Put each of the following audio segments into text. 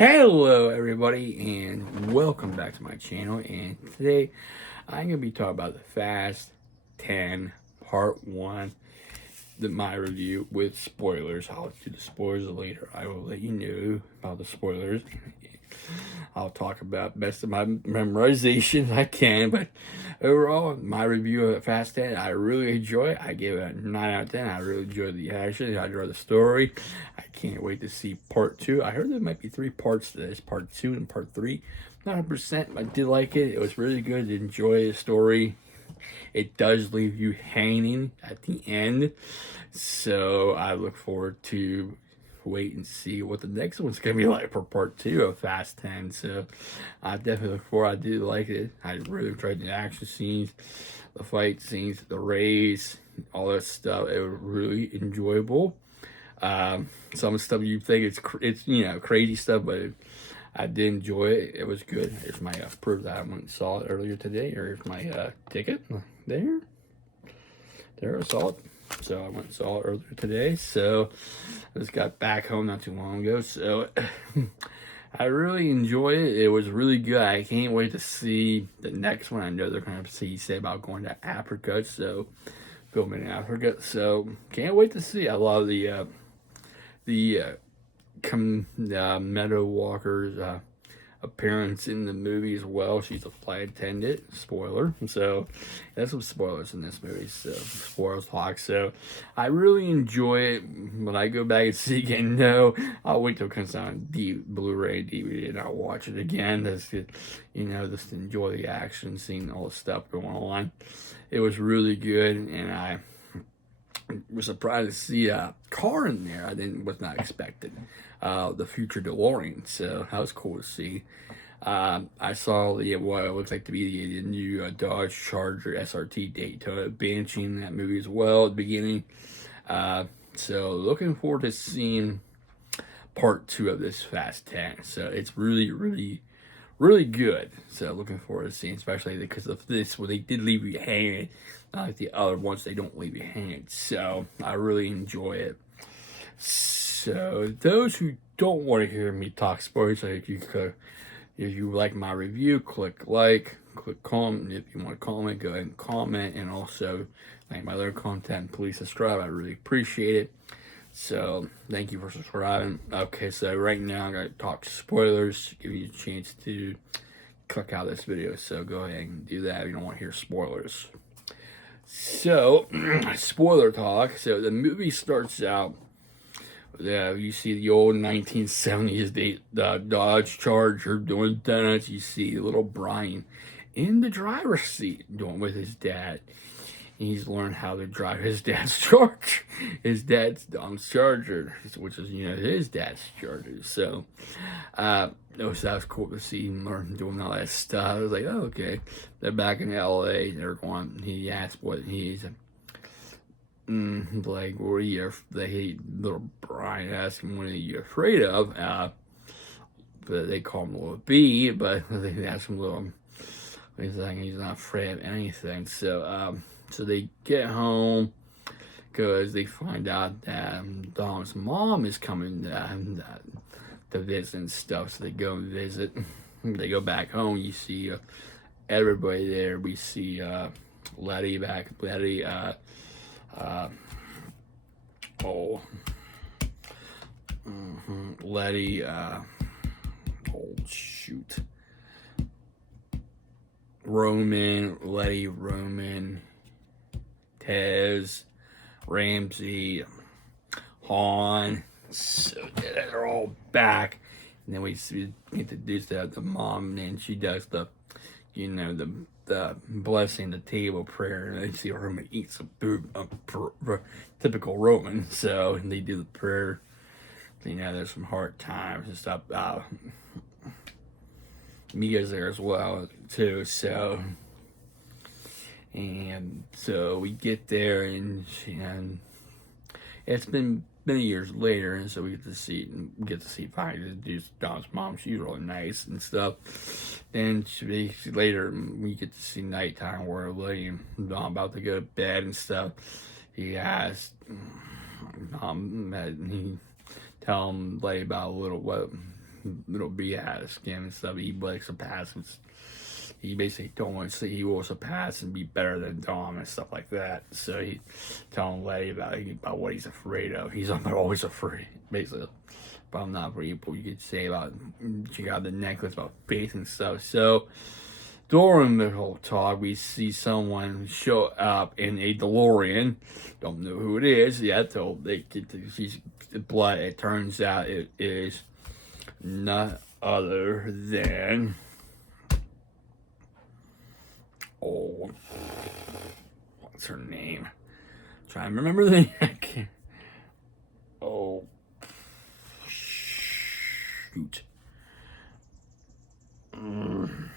Hello, everybody, and welcome back to my channel. And today, I'm gonna be talking about the Fast 10 Part 1, my review with spoilers. I'll do the spoilers later. I will let you know about the spoilers. I'll talk about best of my memorization I can, but overall, my review of Fast 10, I really enjoy it. I give it a 9 out of 10. I really enjoy the action. I enjoy the story. I can't wait to see part 2. I heard there might be 3 parts to this, part 2 and part 3. Not 100%, I did like it. It was really good to enjoy the story. It does leave you hanging at the end. So I look forward to wait and see what the next one's gonna be like for part 2 of Fast 10. So I definitely look forward. I did like it. I really enjoyed the action scenes, the fight scenes, the race, all that stuff. It was really enjoyable. Some stuff you think it's crazy stuff, but I did enjoy it. It was good. Here's my proof that I went and saw it earlier today. Here's my ticket there. There, I saw it. So I went and saw it earlier today. So I just got back home not too long ago. So I really enjoy it. It was really good. I can't wait to see the next one. I know they're going to say about going to Africa. So filming in Africa. So can't wait to see. I love the Meadow Walker's appearance in the movie as well. She's a flight attendant. Spoiler. So there's some spoilers in this movie. So spoilers talk. So I really enjoy it. When I go back and see it again, no, I'll wait till it comes out on Blu-ray, DVD, and I'll watch it again. Just just enjoy the action, seeing all the stuff going on. It was really good, and I was surprised to see a car in there. Was not expecting the future DeLorean, so that was cool to see. I saw what it looks like to be the new Dodge Charger SRT Daytona Banshee in that movie as well at the beginning. So looking forward to seeing part 2 of this Fast 10. So it's really, really, really good. So looking forward to seeing, especially because of this, where they did leave you hanging. Not like the other ones, they don't leave you hanging. So I really enjoy it. So those who don't want to hear me talk spoilers, if you like my review, click like, click comment. If you want to comment, go ahead and comment. And also, like my other content, please subscribe. I really appreciate it. So thank you for subscribing. Okay, so right now I'm gonna talk spoilers, give you a chance to click out this video. So go ahead and do that if you don't want to hear spoilers. So spoiler talk. So the movie starts out. You see the old 1970s Dodge Charger doing donuts. You see little Brian in the driver's seat doing with his dad. He's learned how to drive his dad's Charger, his dad's Dom's Charger, which is his dad's Charger. So that was cool to see him learn doing all that stuff. I was like, oh, okay. They're back in L.A. They're going. He asked what he's like. What are you? Little Brian asked him, "What are you afraid of?" But they call him Little B. But they asked him Little. He's like, he's not afraid of anything. So so they get home because they find out that Dom's mom is coming to visit and stuff. So they go and visit. They go back home. You see everybody there. We see Letty back. Letty. Letty. Oh shoot. Letty, Roman, Tez, Ramsey, Han. So they're all back, and then we introduce the mom, and she does the blessing, the table prayer, and they see Roman eat some food, typical Roman. So they do the prayer. There's some hard times and stuff. Mia's there as well too. So we get there, and it's been many years later, and so we get to see finally introduce Dom's mom. She's really nice and stuff. Then later we get to see nighttime where Letty and Dom about to go to bed and stuff. He asked Dom, he tell him Letty about little BS scam and stuff. He likes to pass. He basically don't want to see he wants to pass and be better than Dom and stuff like that. So he telling Letty about what he's afraid of. He's always afraid, basically. But I'm not afraid. You could say about she got the necklace about faith and stuff. So during the whole talk, we see someone show up in a DeLorean. Don't know who it is yet. So they get to see the blood. It turns out it is none other than what's her name? Trying to remember the name. I can't. Oh, shoot. Don't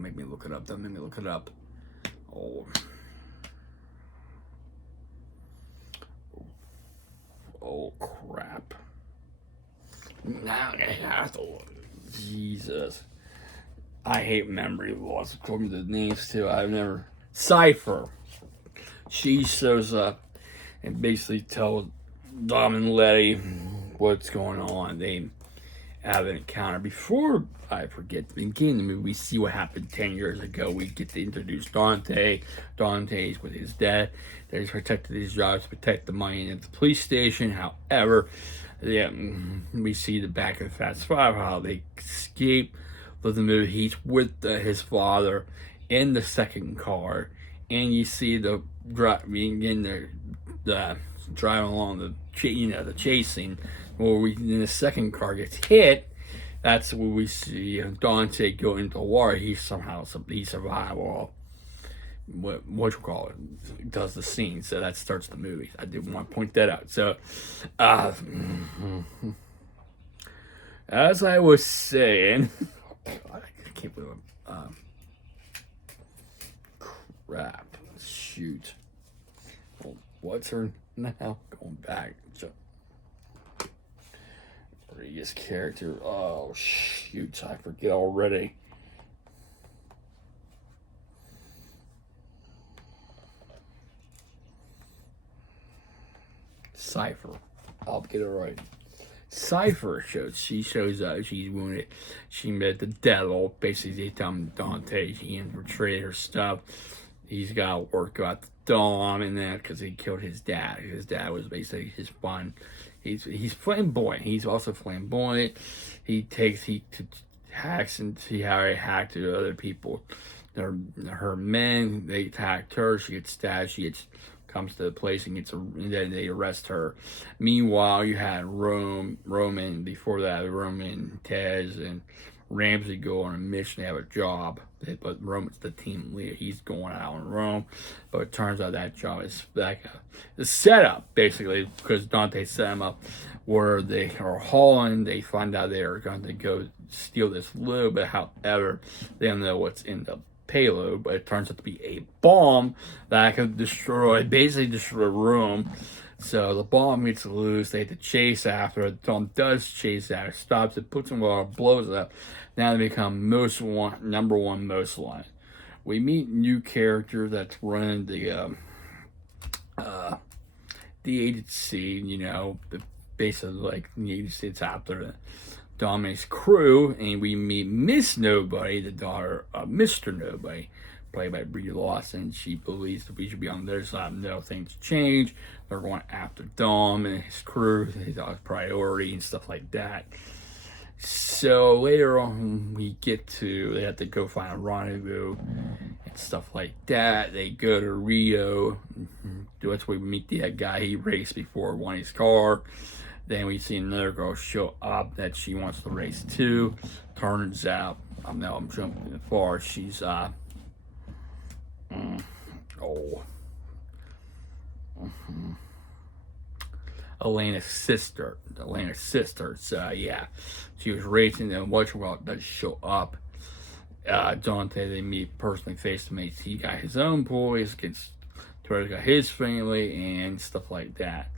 make me look it up. Don't make me look it up. Oh, crap. Now I have to look. Jesus. I hate memory loss. Told me the names too. I've never. Cypher. She shows up and basically tells Dom and Letty what's going on. They have an encounter. Before I forget the beginning of the movie, we see what happened 10 years ago. We get to introduce Dante. Dante's with his dad. He's protected his job to protect the money at the police station. However, we see the back of Fast Five, how they escape the movie. He's with his father in the second car, and you see the driving along the the chasing, where in the second car gets hit. That's where we see Dante go into the water. He survives all what you call it, does the scene. So that starts the movie. I did want to point that out. So as I was saying, I can't believe crap. Shoot. Well, what's her now? Going back. Previous character. Oh, shoot. I forget already. Cypher. I'll get it right. Cypher shows up. She's wounded. She met the devil. Basically, they tell him Dante he infiltrated her stuff. He's got to work out the Dom and that because he killed his dad. His dad was basically his fun. He's flamboyant. He's also flamboyant. He hacks and he hacked to other people. Her men, they attacked her. She gets stabbed. Comes to the place and then they arrest her. Meanwhile, you had Roman before that. Roman, Tez, and Ramsey go on a mission. They have a job, but Roman's the team leader. He's going out in Rome, but it turns out that job is like a setup, basically, because Dante set him up where they are hauling. They find out they are going to go steal this loot, but however, they don't know what's in the payload, but it turns out to be a bomb that can basically destroy Rome. So the bomb gets loose. They have to chase after it. Dom does chase after it, stops it, puts him water, blows it up. Now they become number one most wanted. We meet new character that's running the agency. Basically like the agency that's out there. Dominic's crew, and we meet Miss Nobody, the daughter of Mr. Nobody, played by Brie Larson. She believes that we should be on their side. No, things change. They're going after Dom and his crew, his priority and stuff like that. So later on, they have to go find a rendezvous and stuff like that. They go to Rio. That's where we meet the guy he raced before, won his car. Then we see another girl show up that she wants to race too. Turns out, I'm jumping far. She's Elena's sister. So yeah, she was racing, and Whatchamacallit does show up. Dante, they meet personally face to face. He got his own boys, Torres got his family, and stuff like that.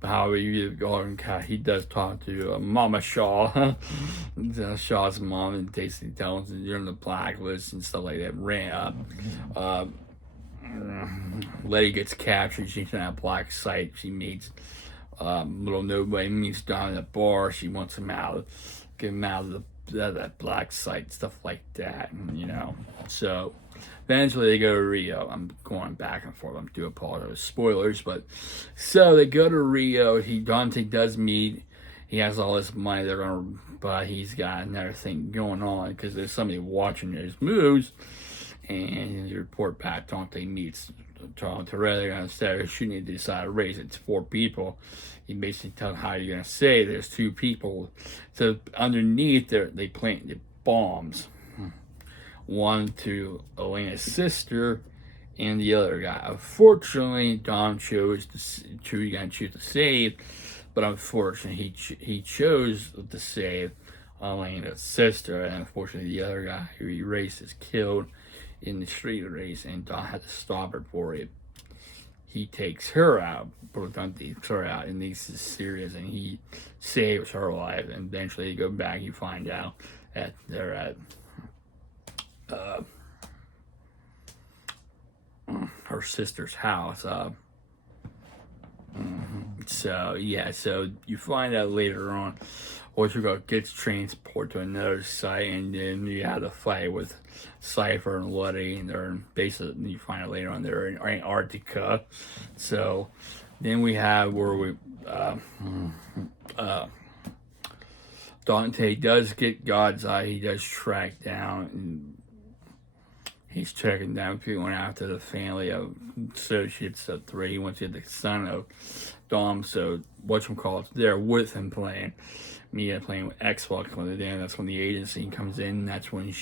However, he does talk to Mama Shaw, Shaw's mom, and basically tells him you're in the blacklist and stuff like that. Letty gets captured. She's in that black site. She meets Little nobody meets Dom at the bar. She wants him out, get him out of that black site, stuff like that, and. So eventually they go to Rio. I'm going back and forth. I'm doing apologize spoilers, but so they go to Rio. Dante does meet. He has all this money. But he's got another thing going on because there's somebody watching his moves, and you report back. Dante meets Tom Torelli instead of shooting. They decide to raise it to 4 people. He basically tells how you're gonna say there's 2 people. So underneath there, they plant the bombs. One to Elena's sister, and the other guy. Unfortunately, Dom chose to choose to save, but unfortunately, he chose to save Elena's sister, and unfortunately, the other guy who he raced is killed in the street race, and Dom had to stop her before he takes her out. Dom takes her out, and this is serious, and he saves her life. And eventually, you go back, you find out that they're at her sister's house. So yeah, so you find out later on Ortega gets transported to another site, and then you have to fight with Cypher and Luddy, and they're basically, you find out later on, they're in Antarctica. So then we have where we Dante does get God's Eye. He does track down, and he's tracking down people after the family of associates of 3. He wants to get the son of Dom, so whatchamacallit's there with him playing. Mia playing with Xbox when they're there. That's when the agency comes in. That's when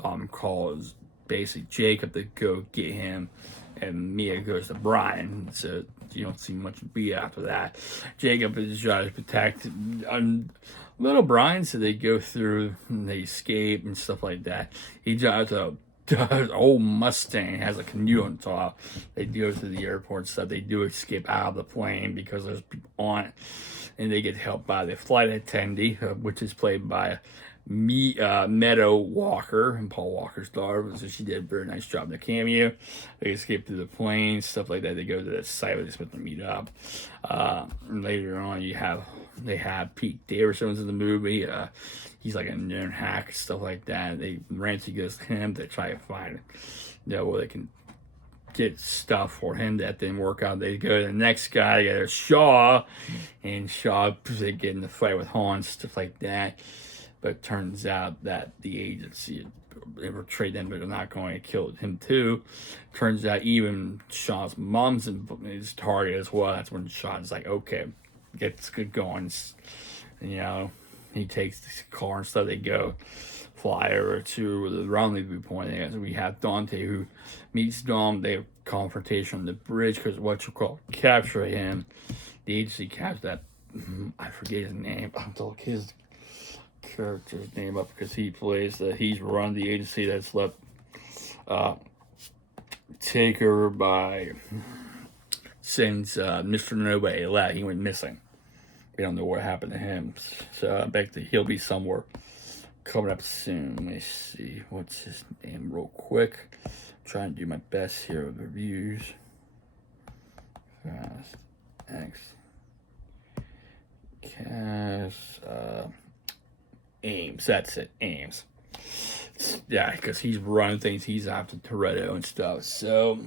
Dom calls basically Jacob to go get him, and Mia goes to Brian. So you don't see much B after that. Jacob is trying to protect little Brian, so they go through and they escape and stuff like that. He drives a old Mustang, has a canoe on top. They go to the airport and stuff. They do escape out of the plane because there's people on it, and they get helped by the flight attendant, which is played by Meadow Walker, and Paul Walker's daughter. So she did a very nice job in the cameo. They escape through the plane, stuff like that. They go to the site where they're supposed to meet up. Later on, they have Pete Davidson's in the movie. He's like a known hack, stuff like that. Ramsey goes to him to try to find where they can get stuff for him. That didn't work out. They go to the next guy, Shaw, and Shaw, they get in the fight with Hans, stuff like that. But it turns out that the agency betrayed them, but they're not going to kill him too. Turns out even Shaw's mom's his target as well. That's when Shaw's like, okay, gets good going. And, he takes the car and stuff. They go fly over to the rendezvous point. And we have Dante who meets Dom. They have confrontation on the bridge because capture him. The agency captures that. I forget his name. I have to look his character's name up because he's run the agency that's left take over by since Mr. Nobody left. He went missing. We don't know what happened to him. So I bet that he'll be somewhere coming up soon. Let me see. What's his name real quick. I'm trying to do my best here with reviews. Fast. X. Cast. Ames. That's it. Ames. Yeah, because he's running things. He's after Toretto and stuff. So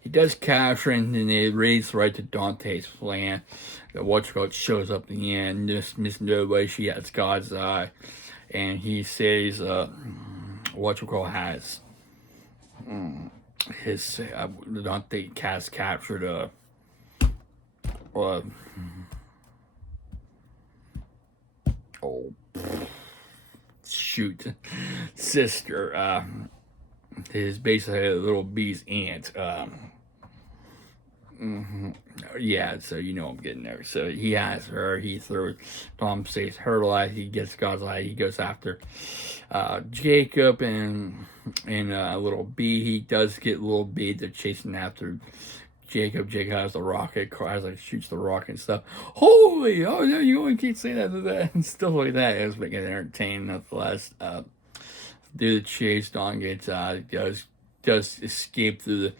he does capture, and then it reads right to Dante's plan. The shows up in the end. Miss Nobody, she has God's Eye, and he says, has his Dante has captured sister. His basically a little bee's aunt. Yeah, so I'm getting there. So he has her. Tom saves her life. He gets God's Eye. He goes after Jacob and little B. He does get little B. They're chasing after Jacob. Jacob has the rocket car, shoots the rocket and stuff. Holy, oh no, you only keep saying that and stuff like that. It was making it entertaining nonetheless. Do the chase. Don gets does escape through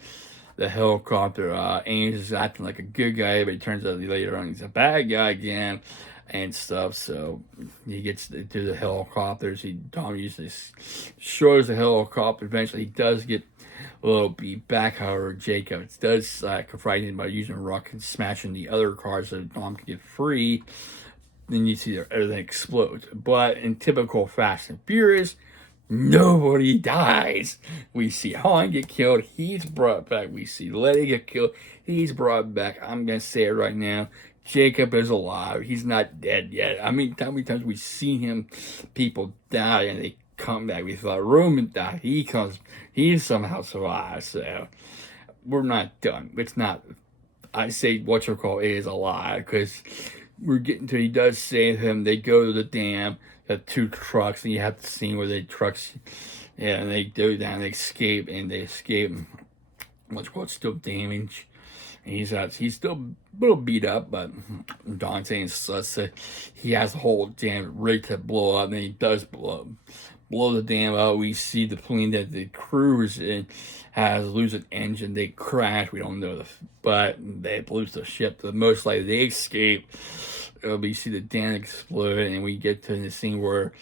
the helicopter. Ames is acting like a good guy, but he turns out later on he's a bad guy again and stuff. So he gets to the helicopters. Dom usually destroys the helicopter. Eventually, he does get a little beat back. However, Jacob does confront him by using a rock and smashing the other cars so Dom can get free. Then you see everything explodes. But in typical Fast and Furious, nobody dies. We see Han get killed. He's brought back. We see Letty get killed. He's brought back. I'm going to say it right now. Jacob is alive. He's not dead yet. I mean, how many times we see him, people die and they come back. We thought Roman died. He somehow survives. So we're not done. It's not, I say whatchamacallit is alive because we're getting to, he does save him. They go to the dam, the two trucks, and you have the scene where the trucks, yeah, and they go down, they escape, and they escape. What's still damaged. He's still a little beat up, but Dante and he has the whole dam ready to blow up, and he does blow the dam up. We see the plane that the cruise in has lose an engine. They crash. We don't know but they lose the ship. The most likely they escape. We see the dam explode, and we get to the scene where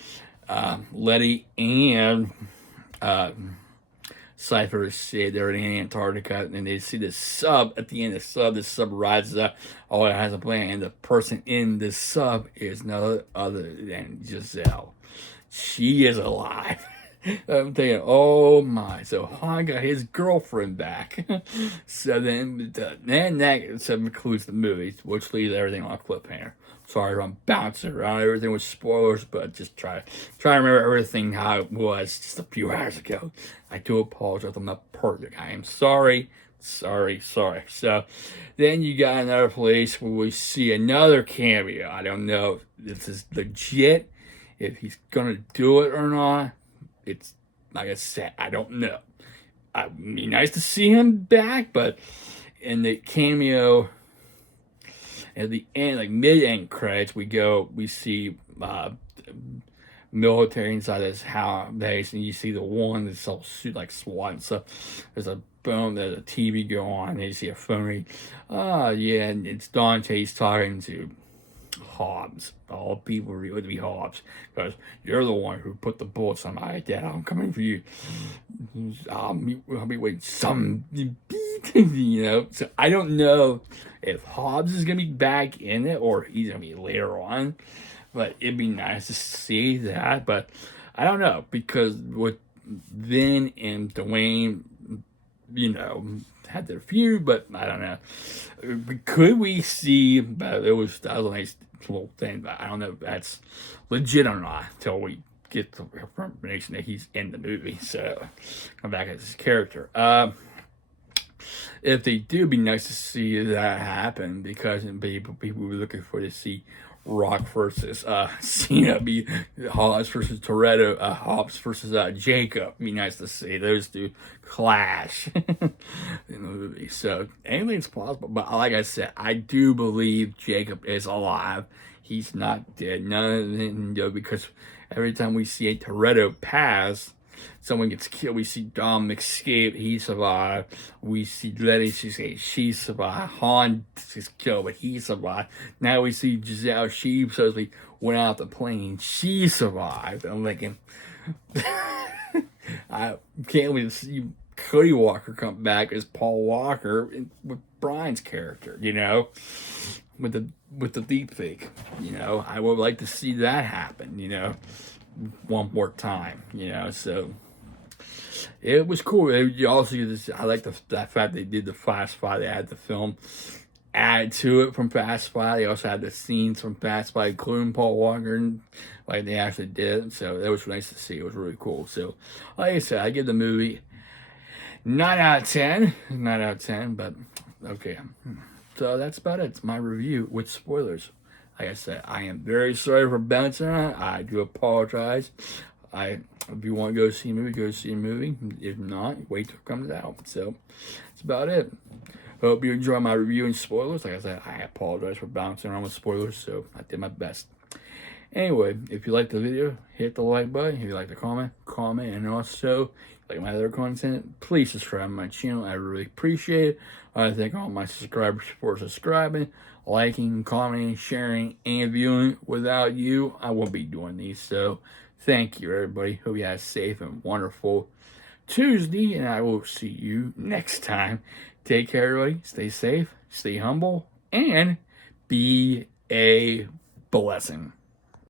Letty and Cypher say they're in Antarctica, and they see the sub at the end. The sub rises up. Oh, it has a plan, and the person in the sub is none other than Giselle. She is alive. I'm thinking, oh my! So Han got his girlfriend back. So then that concludes the movie, which leaves everything on a cliffhanger. Sorry if I'm bouncing around everything with spoilers, but just try to remember everything how it was just a few hours ago. I do apologize. I'm not perfect. I am sorry. So then you got another place where we see another cameo. I don't know if this is legit, if he's gonna do it or not. It's like I said, I don't know. It'd be nice to see him back, but in the cameo at the end, like mid-end credits, we see military inside this house base, and you see the one that's all suit like SWAT and stuff. There's a TV go on, and you see a phone ring. Yeah, and it's Dante's talking to Hobbs. All people would be Hobbs, because you're the one who put the bullets on my dad. I'm coming for you. I'll be waiting some beat, you know. So I don't know if Hobbs is gonna be back in it or he's gonna be later on, but it'd be nice to see that. But I don't know, because with Vin and Dwayne, you know, had their feud, but I don't know. Could we see? But that was a nice little thing, but I don't know if that's legit or not until we get the confirmation that he's in the movie. So come back as his character. If they do, it'd be nice to see that happen, because people were looking for to see Rock versus Cena, be Hobbs versus Toretto, Hobbs versus Jacob. Be nice to see those two clash in the movie. So anything's possible, but like I said, I do believe Jacob is alive. He's not dead. None of them, you know, because every time we see a Toretto pass, someone gets killed. We see Dom escape, he survived. We see Letty, she survived. Han is killed, but he survived. Now we see Giselle, she supposedly went out the plane, she survived. I'm thinking, I can't wait to see Cody Walker come back as Paul Walker with Brian's character, you know, with the deep fake. You know, I would like to see that happen, you know, one more time, you know. So it was cool. You also, I like that fact they did the Fast Five. They had the film added to it from Fast Five. They also had the scenes from Fast Five, including Paul Walker, and like they actually did. So that was nice to see. It was really cool. So like I said, I give the movie 9 out of 10. 9 out of 10, but okay. So that's about it. It's my review with spoilers. Like I said, I am very sorry for bouncing on it. I do apologize. If you want to go see a movie, go see a movie. If not, wait till it comes out. So that's about it. Hope you enjoy my review and spoilers. Like I said, I apologize for bouncing around with spoilers, so I did my best. Anyway, if you like the video, hit the like button. If you like the comment, and also like my other content, please subscribe to my channel. I really appreciate it. I thank all my subscribers for subscribing, liking, commenting, sharing, and viewing. Without you, I won't be doing these. So thank you, everybody. Hope you have a safe and wonderful Tuesday, and I will see you next time. Take care, everybody. Stay safe, stay humble, and be a blessing.